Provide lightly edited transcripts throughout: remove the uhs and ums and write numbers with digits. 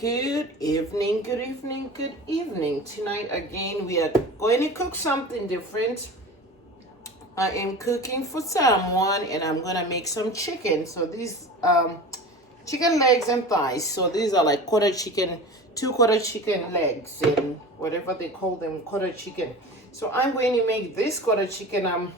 Good evening, good evening, good evening. Tonight again we are going to cook something different. I am cooking for someone and I'm gonna make some chicken. So these chicken legs and thighs. So these are like quarter chicken, 2 quarter chicken legs and whatever they call them, quarter chicken. So I'm going to make this quarter chicken.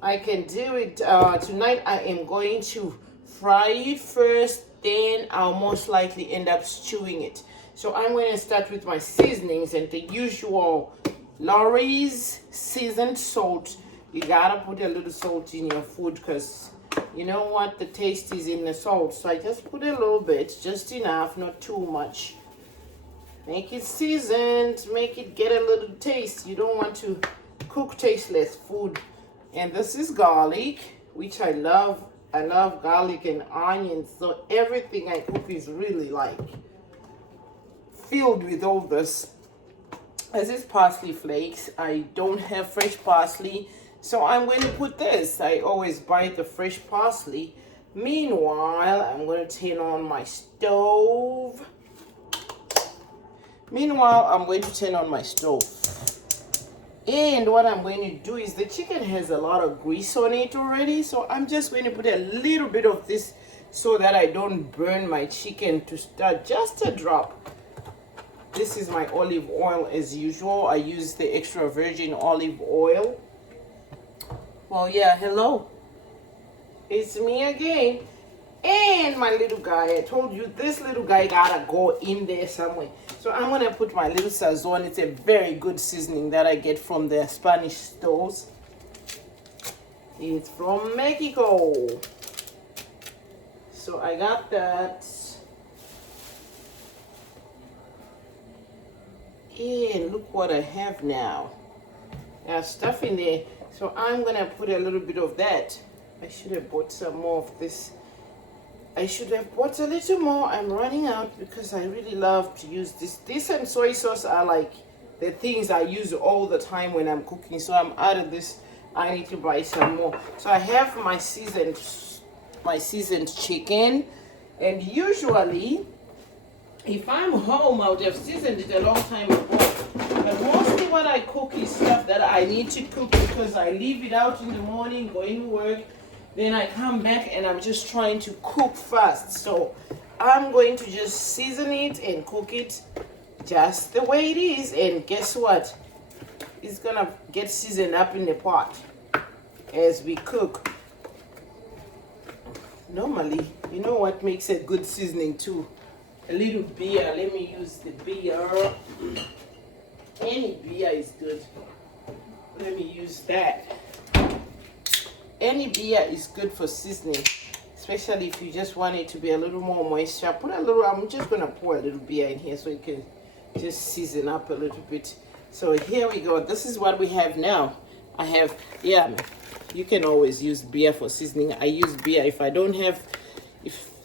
I can do it tonight. I am going to fry it first, then I'll most likely end up stewing it. So I'm going to start with my seasonings and the usual Lorry's seasoned salt. You gotta put a little salt in your food because you know what, the taste is in the salt. So I just put a little bit, just enough, not too much. Make it seasoned, make it get a little taste. You don't want to cook tasteless food. And this is garlic, which I love. I love garlic and onions. So everything I cook is really like filled with all this. This is parsley flakes. I don't have fresh parsley, so I'm going to put this. I always buy the fresh parsley. Meanwhile, I'm going to turn on my stove. And what I'm going to do is the chicken has a lot of grease on it already. So I'm just going to put a little bit of this so that I don't burn my chicken to start, just a drop. This is my olive oil as usual. I use the extra virgin olive oil. Well, yeah, hello. It's me again. And my little guy, I told you this little guy gotta go in there somewhere. So I'm gonna put my little sazon. It's a very good seasoning that I get from the Spanish stores. It's from Mexico. So I got that. And look what I have now. There's stuff in there. So I'm gonna put a little bit of that. I should have bought some more of this. I should have bought a little more. I'm running out because I really love to use this. This and soy sauce are like the things I use all the time when I'm cooking. So I'm out of this. I need to buy some more. So I have my seasoned chicken. And usually, if I'm home, I would have seasoned it a long time ago. But mostly what I cook is stuff that I need to cook because I leave it out in the morning, going to work. Then I come back and I'm just trying to cook fast. So I'm going to just season it and cook it just the way it is. And guess what? It's gonna get seasoned up in the pot as we cook. Normally, you know what makes a good seasoning too? A little beer. Let me use the beer. Any beer is good. Let me use that. Any beer is good for seasoning, especially if you just want it to be a little more moisture. I'm just gonna pour a little beer in here so it can just season up a little bit. So here we go. This is what we have now. You can always use beer for seasoning. I use beer if I don't have,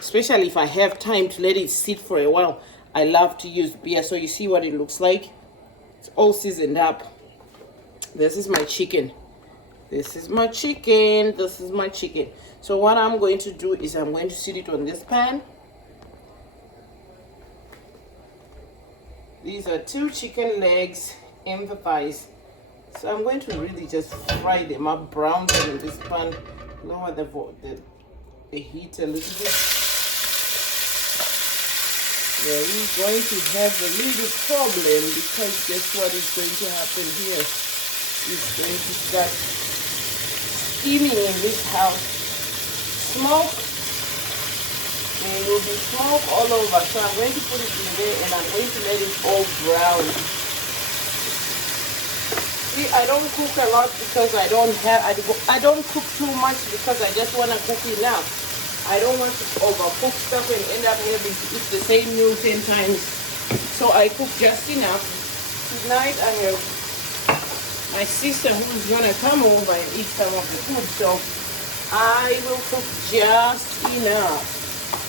especially if I have time to let it sit for a while. I love to use beer. So you see what it looks like? It's all seasoned up. This is my chicken. This is my chicken. So what I'm going to do is I'm going to sit it on this pan. These are 2 chicken legs and the thighs. So I'm going to really just fry them up, brown them in this pan. Lower the heat a little bit. We're going to have a little problem because guess what is going to happen here? It's going to start steaming in this house. Smoke. There will be smoke all over. So I'm going to put it in there and I'm going to let it all brown. See, I don't cook a lot because I don't cook too much because I just want to cook enough. I don't want to overcook stuff and end up having to eat the same meal 10 times. So I cook just enough. Tonight I have my sister who's gonna come over and eat some of the food, so I will cook just enough.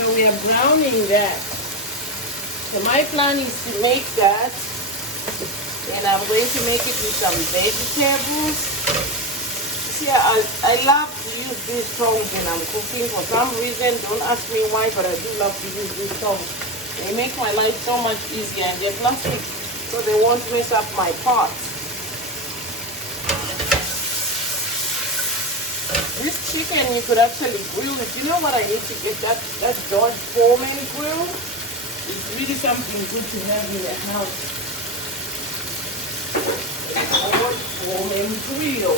So we are browning that. So my plan is to make that, and I'm going to make it with some vegetables. See, I love to use these tongs when I'm cooking. For some reason, don't ask me why, but I do love to use these tongs. They make my life so much easier, and they're plastic, so they won't mess up my pots. This chicken, you could actually grill it. You know what I need to get? That George Foreman grill. It's really something good to have in the house. George Foreman grill.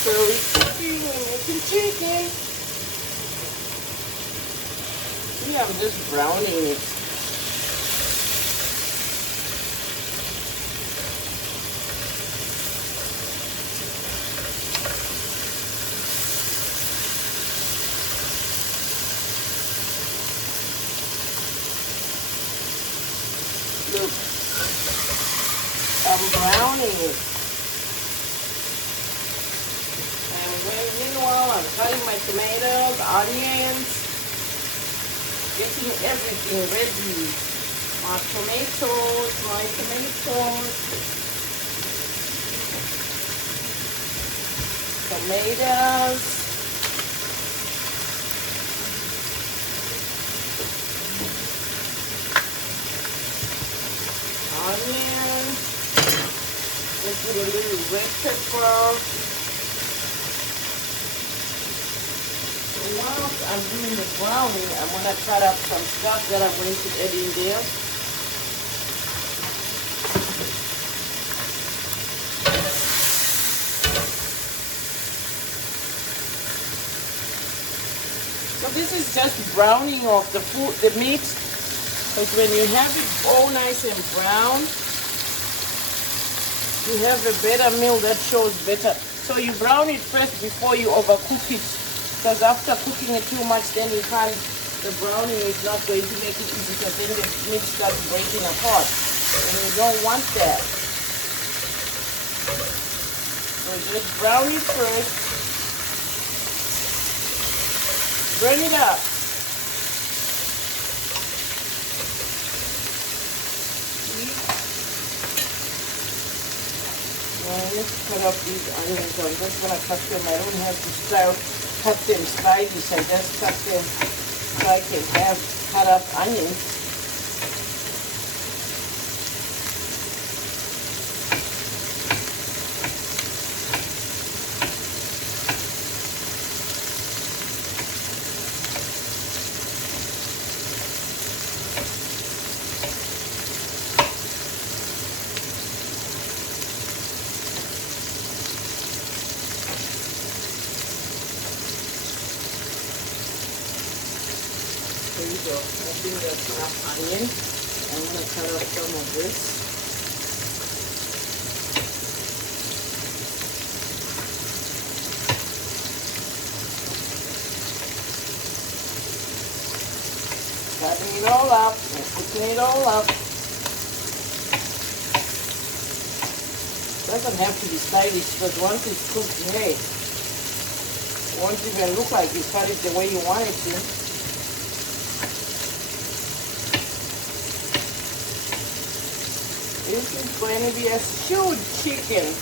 So it's cooking and making chicken. See, I'm just browning it. Look, I'm browning it. Meanwhile, I'm cutting my tomatoes, onions, getting everything ready. My tomatoes, tomatoes, onions, just put a little red pepper. Whilst I'm doing the browning, I'm going to cut up some stuff that I'm going to add in there. So this is just browning of the food, the meat, because when you have it all nice and brown, you have a better meal that shows better. So you brown it first before you overcook it. Because after cooking it too much, then you can't, the browning is not going to make it easy, because then the meat starts breaking apart. And you don't want that. So just brown it first. Burn it up. Now let's cut up these onions. I'm just going to cut them. I don't have to cut them slices. I just cut them so I can have cut up onions. There you go. I think that's enough onion. I'm going to cut up some of this. Cutting it all up and cooking it all up. Doesn't have to be stylish, because once it's cooked, hey, it won't even look like you cut it the way you want it to. This is going to be a stewed chicken.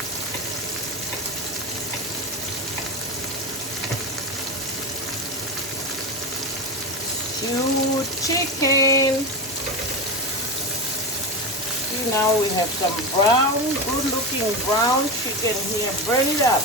Stewed chicken. See, now we have some brown, good looking brown chicken here. Burn it up.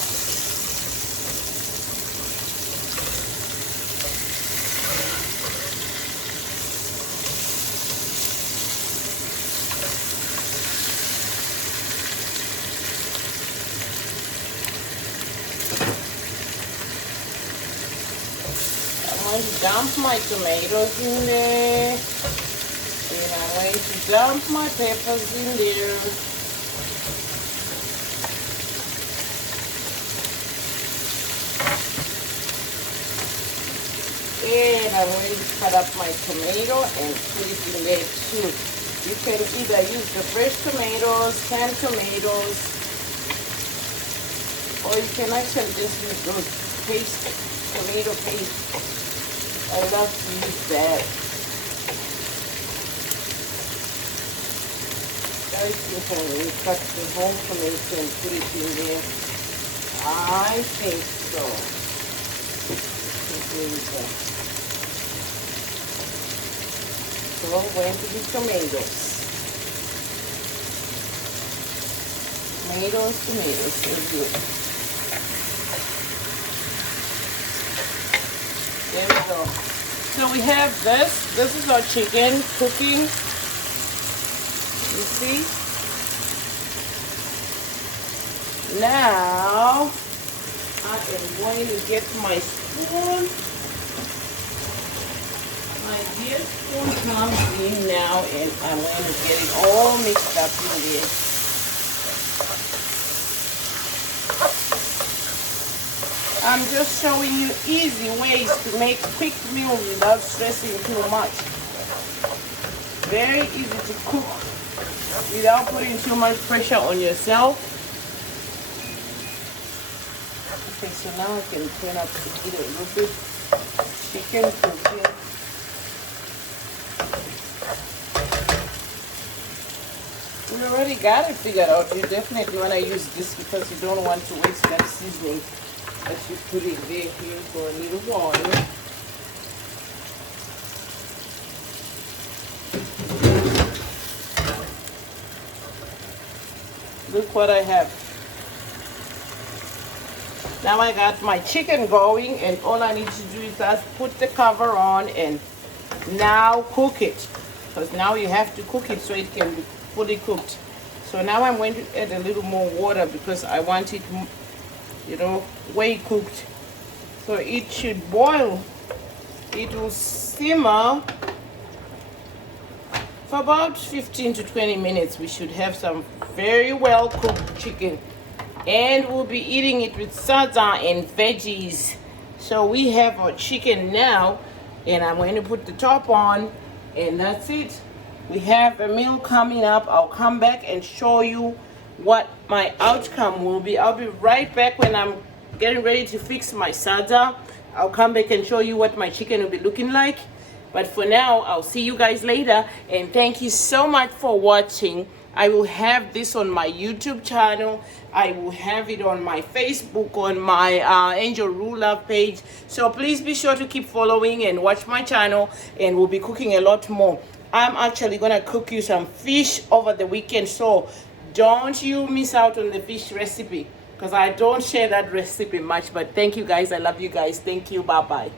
I'm going to dump my tomatoes in there, and I'm going to dump my peppers in there. And I'm going to cut up my tomato and put it in there too. You can either use the fresh tomatoes, canned tomatoes, or you can actually just use those tomato paste. I love to use that. Very simple. We cut the whole tomato and put it in there. I think so. Here we go. So going to be tomatoes. Tomatoes, so good. There we go. So we have this. This is our chicken cooking. You see? Now I am going to get my spoon. My dear spoon comes in now, and I'm going to get it all mixed up in there. I'm just showing you easy ways to make quick meals without stressing too much. Very easy to cook without putting too much pressure on yourself. Okay, so now I can turn up the heat a little bit. Chicken cooking. We already got it figured out. You definitely want to use this because you don't want to waste that seasoning. As you put it there, here for a little water. Look what I have. Now I got my chicken going, and all I need to do is just put the cover on and now cook it. Because now you have to cook it so it can be fully cooked. So now I'm going to add a little more water because I want it, you know, way cooked. So it should boil. It will simmer for about 15 to 20 minutes. We should have some very well cooked chicken. And we'll be eating it with salsa and veggies. So we have our chicken now, and I'm going to put the top on, and that's it. We have a meal coming up. I'll come back and show you what my outcome will be. I'll be right back when I'm getting ready to fix my salsa. I'll come back and show you what my chicken will be looking like. But for now, I'll see you guys later, and thank you so much for watching. I will have this on my YouTube channel. I will have it on my Facebook, on my AngelRueLove page. So please be sure to keep following and watch my channel, and we'll be cooking a lot more. I'm actually gonna cook you some fish over the weekend, so don't you miss out on the fish recipe because I don't share that recipe much. But thank you guys. I love you guys. Thank you. Bye-bye.